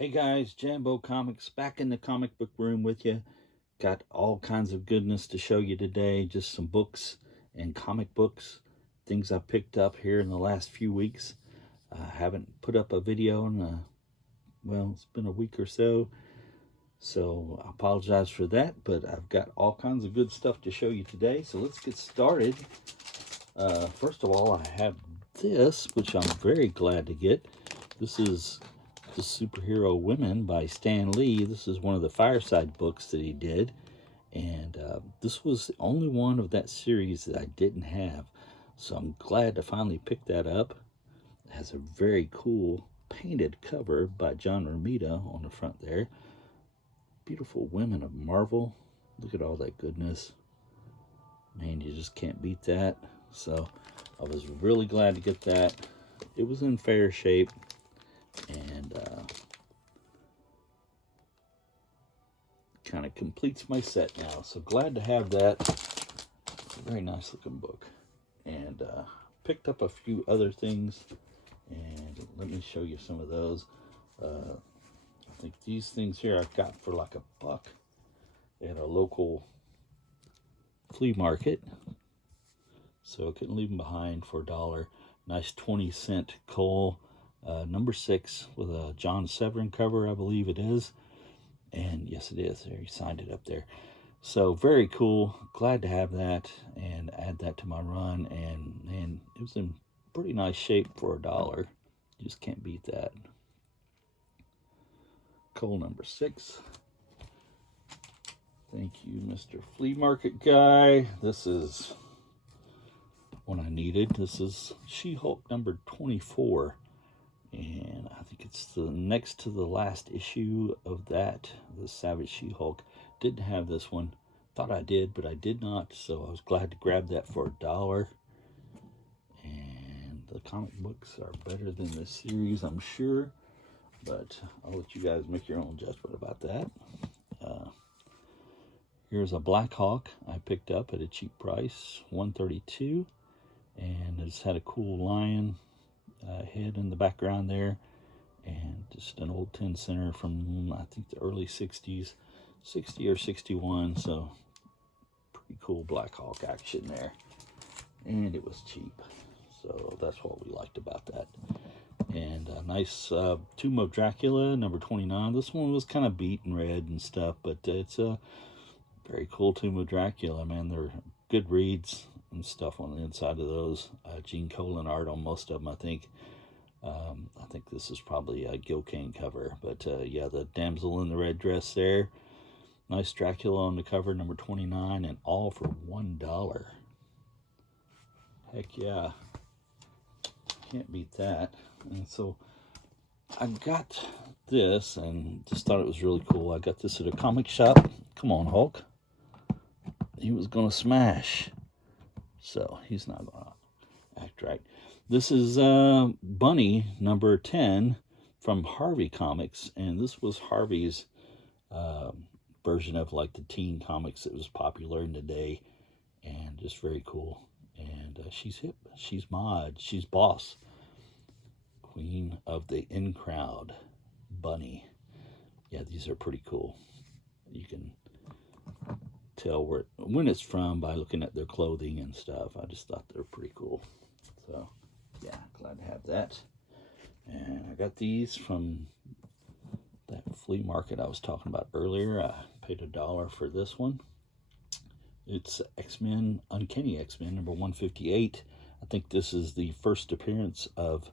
Hey guys, Jambo Comics back in the comic book room with you. Got all kinds of goodness to show you today. Just some books and comic books, things I picked up here in the last few weeks. I haven't put up a video in well, it's been a week or so. So I apologize for that, but I've got all kinds of good stuff to show you today. So let's get started. First of all, I have this, which I'm very glad to get. This is The Superhero Women by Stan Lee. This is one of the Fireside books that he did. And this was the only one of that series that I didn't have. So I'm glad to finally pick that up. It has a very cool painted cover by John Romita on the front there. Beautiful Women of Marvel. Look at all that goodness. Man, you just can't beat that. So I was really glad to get that. It was in fair shape. And kind of completes my set now. So glad to have that. It's a very nice looking book. And picked up a few other things. And let me show you some of those. I think these things here I've got for like $1 at a local flea market. So I couldn't leave them behind for $1. Nice 20-cent Cole. Number 6 with a John Severin cover, I believe it is. And yes, it is. There, he signed it up there. So very cool. Glad to have that and add that to my run. And it was in pretty nice shape for $1. You just can't beat that. Cole number 6. Thank you, Mr. Flea Market Guy. This is one I needed. This is She-Hulk number 24. And I think it's the next to the last issue of that, the Savage She-Hulk. Didn't have this one. Thought I did, but I did not. So I was glad to grab that for $1. And the comic books are better than this series, I'm sure. But I'll let you guys make your own judgment about that. Here's a Black Hawk I picked up at a cheap price, $132. And it's had a cool lion head in the background there, and just an old 10 center from I think the early 60s, 60 or 61. So pretty cool Black Hawk action there, and it was cheap, so that's what we liked about that. And a nice Tomb of Dracula number 29. This one was kind of beat and red and stuff, but it's a very cool Tomb of Dracula, man. They're good reads and stuff on the inside of those. Gene Colan art on most of them, I think. I think this is probably a Gil Kane cover, but yeah, the damsel in the red dress there. Nice Dracula on the cover, number 29, and all for $1. Heck yeah. Can't beat that. And so I got this and just thought it was really cool. I got this at a comic shop. Come on, Hulk. He was going to smash. So he's not going to act right. This is Bunny number 10 from Harvey Comics. And this was Harvey's version of like the teen comics that was popular in the day. And just very cool. And she's hip. She's mod. She's boss. Queen of the In Crowd. Bunny. Yeah, these are pretty cool. You can tell when it's from by looking at their clothing and stuff. I just thought they were pretty cool. So yeah, glad to have that. And I got these from that flea market I was talking about earlier. I paid $1 for this one. It's X-Men, Uncanny X-Men number 158. I think this is the first appearance of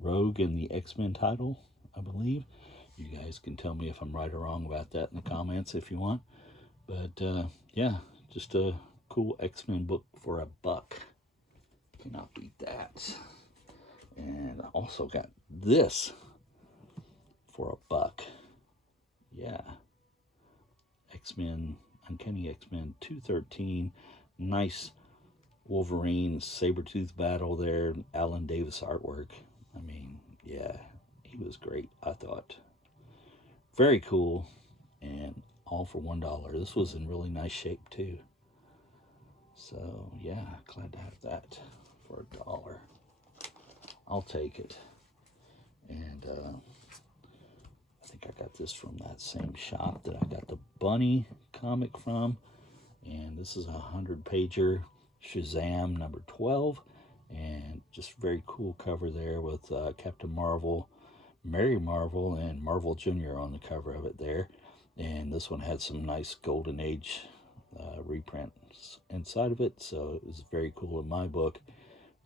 Rogue in the X-Men title, I believe. You guys can tell me if I'm right or wrong about that in the comments if you want. But yeah, just a cool X-Men book for $1. Cannot beat that. And I also got this for $1. Yeah. X-Men, Uncanny X-Men 213. Nice Wolverine Sabretooth battle there. Alan Davis artwork. I mean, yeah, he was great, I thought. Very cool. And all for $1. This was in really nice shape too. So yeah, glad to have that for $1. I'll take it. And I think I this from that same shop that I got the Bunny comic from. And this is a 100-pager, Shazam number 12. And just very cool cover there with Captain Marvel, Mary Marvel, and Marvel Jr. on the cover of it there. And this one had some nice Golden Age reprints inside of it, so it was very cool in my book,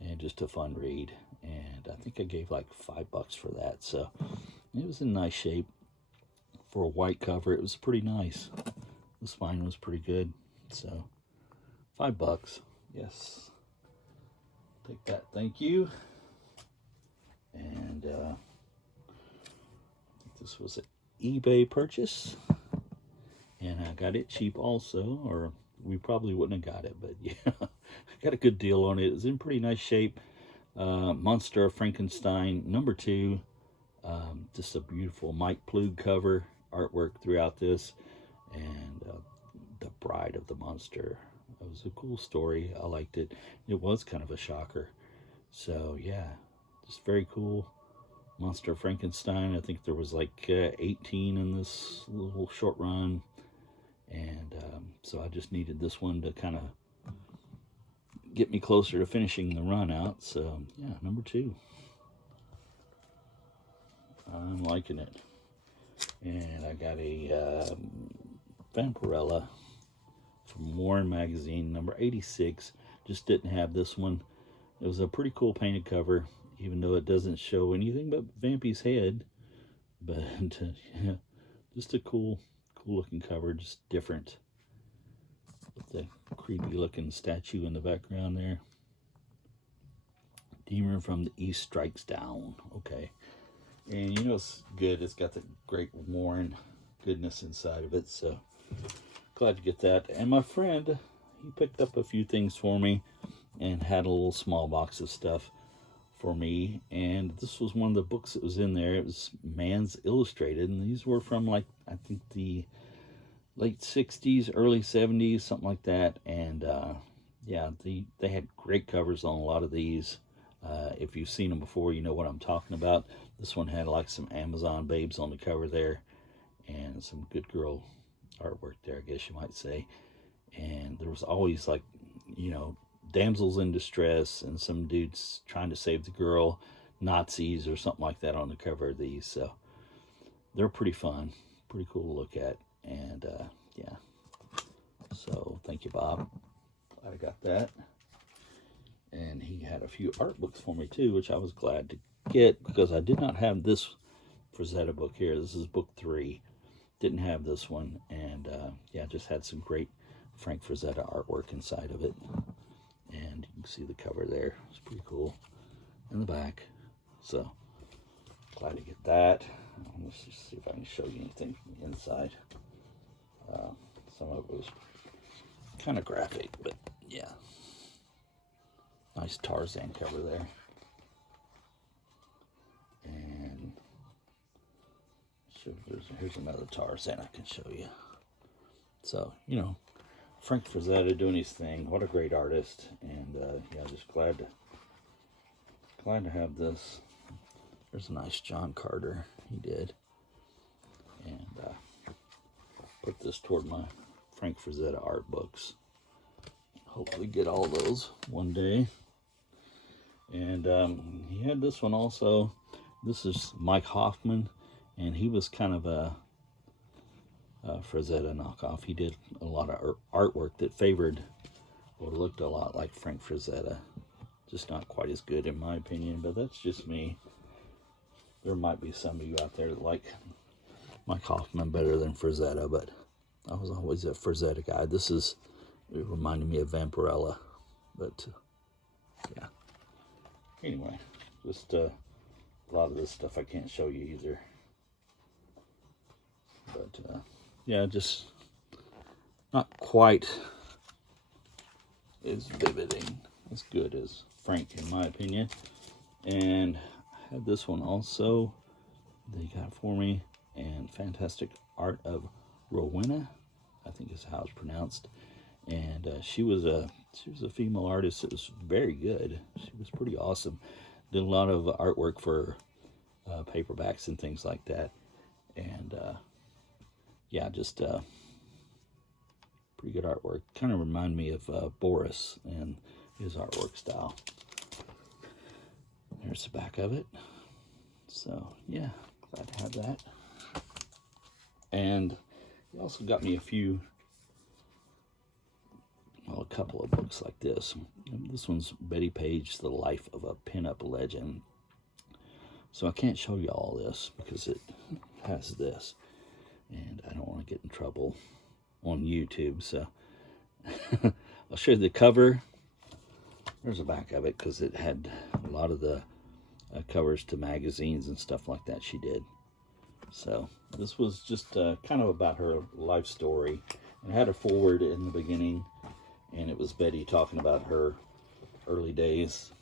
and just a fun read. And I think I gave like $5 for that, so it was in nice shape for a white cover. It was pretty nice. The spine was pretty good, so $5. Yes, take that, thank you. And this was an eBay purchase, and I got it cheap also, or we probably wouldn't have got it, but yeah, I got a good deal on it. It's in pretty nice shape. Monster of Frankenstein number 2. Just a beautiful Mike Plug cover artwork throughout this, and the bride of the monster. It was a cool story. I liked it. It was kind of a shocker. So yeah, just very cool. Monster of Frankenstein. I think there was like 18 in this little short run, and so I just needed this one to kind of get me closer to finishing the run out. So yeah, number 2. I'm liking it. And I got a Vampirella from Warren Magazine, number 86. Just didn't have this one. It was a pretty cool painted cover, even though it doesn't show anything but Vampy's head. But yeah, just a cool looking cover, just different. With the creepy looking statue in the background there. Demon from the East Strikes Down. Okay. And you know it's good. It's got the great Warren goodness inside of it. So glad to get that. And my friend, he picked up a few things for me and had a little small box of stuff for me. And this was one of the books that was in there. It was Man's Illustrated. And these were from, like, I think the late 60s, early 70s, something like that. And yeah, they had great covers on a lot of these. If you've seen them before, you know what I'm talking about. This one had like some Amazon babes on the cover there, and some good girl artwork there, I guess you might say. And there was always, like, you know, damsels in distress and some dudes trying to save the girl, Nazis or something like that on the cover of these. So they're pretty fun, pretty cool to look at. And yeah, so thank you, Bob. Glad I got that. And he had a few art books for me too, which I was glad to get, because I did not have this Frazetta book here. This is book 3. Didn't have this one. And yeah, just had some great Frank Frazetta artwork inside of it. And you can see the cover there. It's pretty cool. In the back. So glad to get that. Let's just see if I can show you anything from the inside. Some of it was kind of graphic, but yeah. Nice Tarzan cover there. And here's another Tarzan I can show you. So, you know, Frank Frazetta doing his thing. What a great artist. And yeah, just glad to have this. There's a nice John Carter he did. And put this toward my Frank Frazetta art books. Hopefully get all those one day. And he had this one also. This is Mike Hoffman, and he was kind of a Frazetta knockoff. He did a lot of artwork that favored or looked a lot like Frank Frazetta. Just not quite as good in my opinion, but that's just me. There might be some of you out there that like Mike Hoffman better than Frazetta, but I was always a Frazetta guy. It reminded me of Vampirella, but yeah. Anyway, just a lot of this stuff I can't show you either. But yeah, just not quite as vivid and as good as Frank, in my opinion. And I had this one also they got for me, and Fantastic Art of Rowena, I think is how it's pronounced. And she was a female artist that was very good. She was pretty awesome. Did a lot of artwork for paperbacks and things like that. And yeah, just pretty good artwork. Kind of remind me of Boris and his artwork style. There's the back of it. So yeah, glad to have that. And he also got me a couple of books like this. This one's Betty Page, The Life of a Pinup Legend. So I can't show you all this because it has this, and I don't want to get in trouble on YouTube. So I'll show you the cover. There's the back of it because it had a lot of the covers to magazines and stuff like that she did. So this was just kind of about her life story. It had a foreword in the beginning, and it was Betty talking about her early days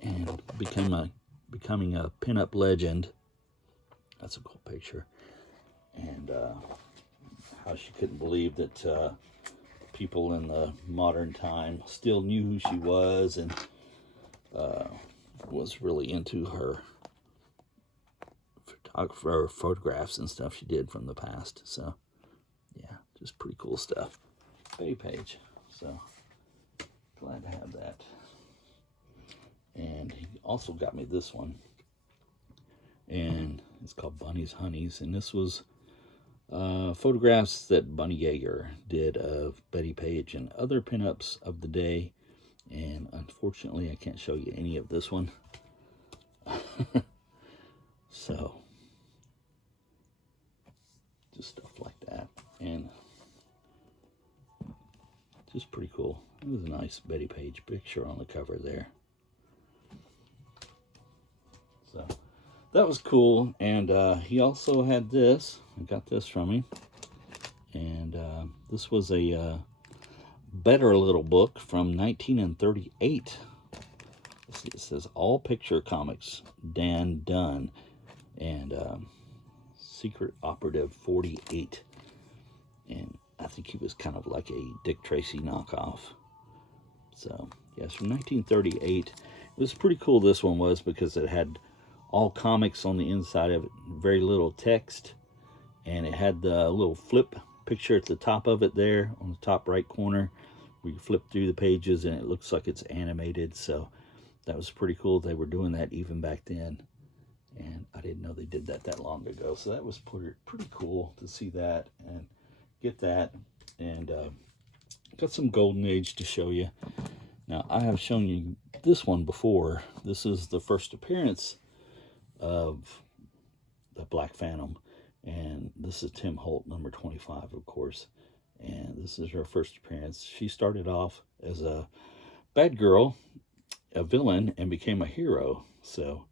and becoming a pinup legend. That's a cool picture. And how she couldn't believe that people in the modern time still knew who she was and was really into her photographs and stuff she did from the past. So yeah, just pretty cool stuff. Betty Page. So glad to have that. And he also got me this one, and it's called Bunny's Honeys, and this was photographs that Bunny Yeager did of Betty Page and other pinups of the day. And unfortunately I can't show you any of this one. So just stuff like that, and just pretty cool. It was a nice Betty Page picture on the cover there. So that was cool. And he also had this. I got this from him, and this was a better little book from 1938. Let's see, it says All Picture Comics, Dan Dunn, and Secret Operative 48. And I think he was kind of like a Dick Tracy knockoff. So yes, from 1938. It was pretty cool, this one was, because it had all comics on the inside of it, very little text, and it had the little flip picture at the top of it there on the top right corner where you flip through the pages and it looks like it's animated. So that was pretty cool. They were doing that even back then, and I didn't know they did that long ago. So that was pretty cool to see that and get that. And got some Golden Age to show you. Now, I have shown you this one before. This is the first appearance of the Black Phantom, and this is Tim Holt, number 25, of course. And this is her first appearance. She started off as a bad girl, a villain, and became a hero. So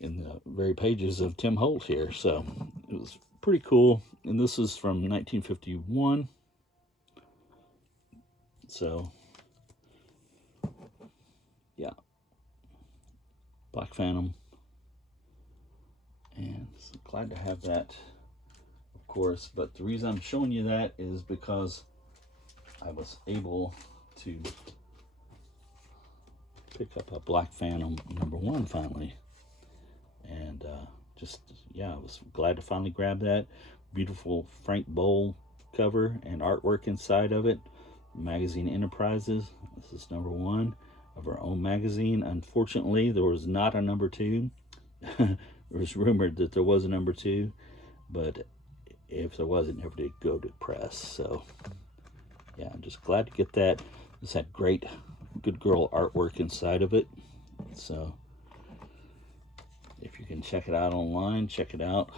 in the very pages of Tim Holt here. So it was pretty cool. And this is from 1951. So yeah, Black Phantom. And so glad to have that, of course. But the reason I'm showing you that is because I was able to pick up a Black Phantom number 1 finally. And just, yeah, I was glad to finally grab that. Beautiful Frank Bowl cover and artwork inside of it. Magazine Enterprises. This is number 1 of our own magazine. Unfortunately, there was not a number 2. It was rumored that there was a number 2, but if there was, it never did go to press. So yeah, I'm just glad to get that. This had great good girl artwork inside of it. So if you can check it out online, check it out.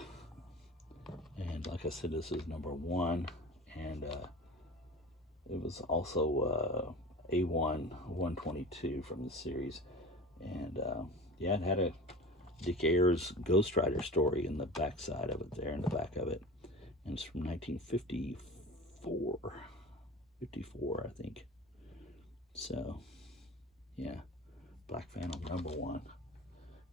And like I said, this is number 1, and it was also A1 122 from the series. And yeah, it had a Dick Ayers Ghost Rider story in the back side of it there, in the back of it. And it's from 1954. 54, I think. So, yeah. Black Phantom number 1.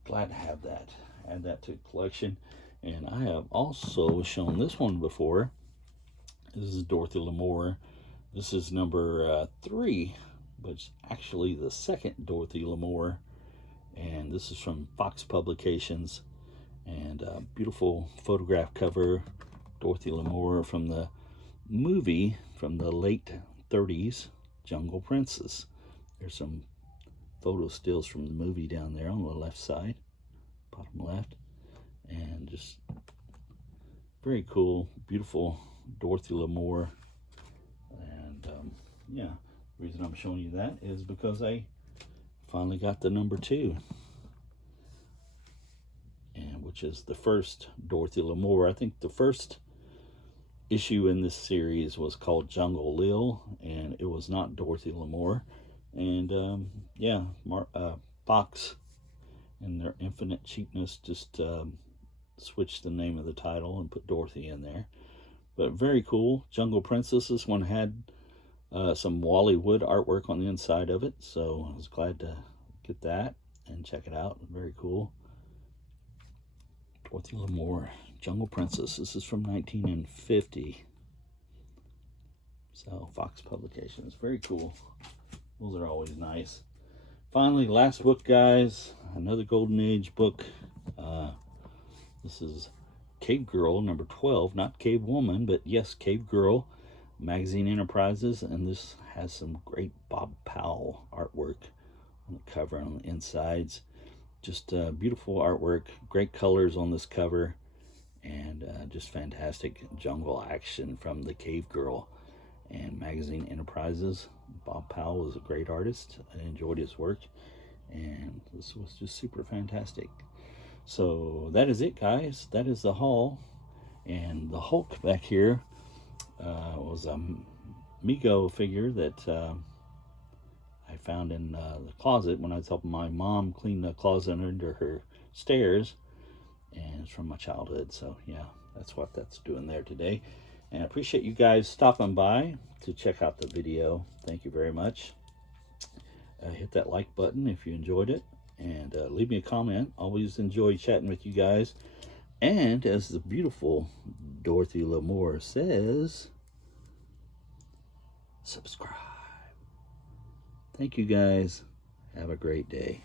Glad to have that. Add that to the collection. And I have also shown this one before. This is Dorothy Lamour. This is number 3, but it's actually the second Dorothy Lamour. And this is from Fox Publications. And beautiful photograph cover. Dorothy Lamour from the movie from the late 30s, Jungle Princess. There's some photo stills from the movie down there on the left side, bottom left. And just very cool, beautiful Dorothy Lamour. And yeah, the reason I'm showing you that is because I finally got the number 2, and which is the first Dorothy Lamour. I think the first issue in this series was called Jungle Lil, and it was not Dorothy Lamour. And yeah, Fox, in their infinite cheapness, just switched the name of the title and put Dorothy in there. But very cool. Jungle Princess. This one had some Wally Wood artwork on the inside of it, so I was glad to get that and check it out. Very cool. Dorothy Lamour, Jungle Princess. This is from 1950. So Fox Publications. Very cool. Those are always nice. Finally, last book, guys. Another Golden Age book. This is Cave Girl number 12. Not Cave Woman, but yes, Cave Girl. Magazine Enterprises. And this has some great Bob Powell artwork on the cover and on the insides. Just beautiful artwork. Great colors on this cover. And just fantastic jungle action from the Cave Girl and Magazine Enterprises. Bob Powell was a great artist. I enjoyed his work, and this was just super fantastic. So that is it, guys. That is the haul. And the Hulk back here was a Mego figure that I found in the closet when I was helping my mom clean the closet under her stairs, and it's from my childhood. So yeah, that's what that's doing there today. And I appreciate you guys stopping by to check out the video. Thank you very much. Hit that like button if you enjoyed it, and leave me a comment. Always enjoy chatting with you guys. And as the beautiful Dorothy Lamour says, subscribe. Thank you guys. Have a great day.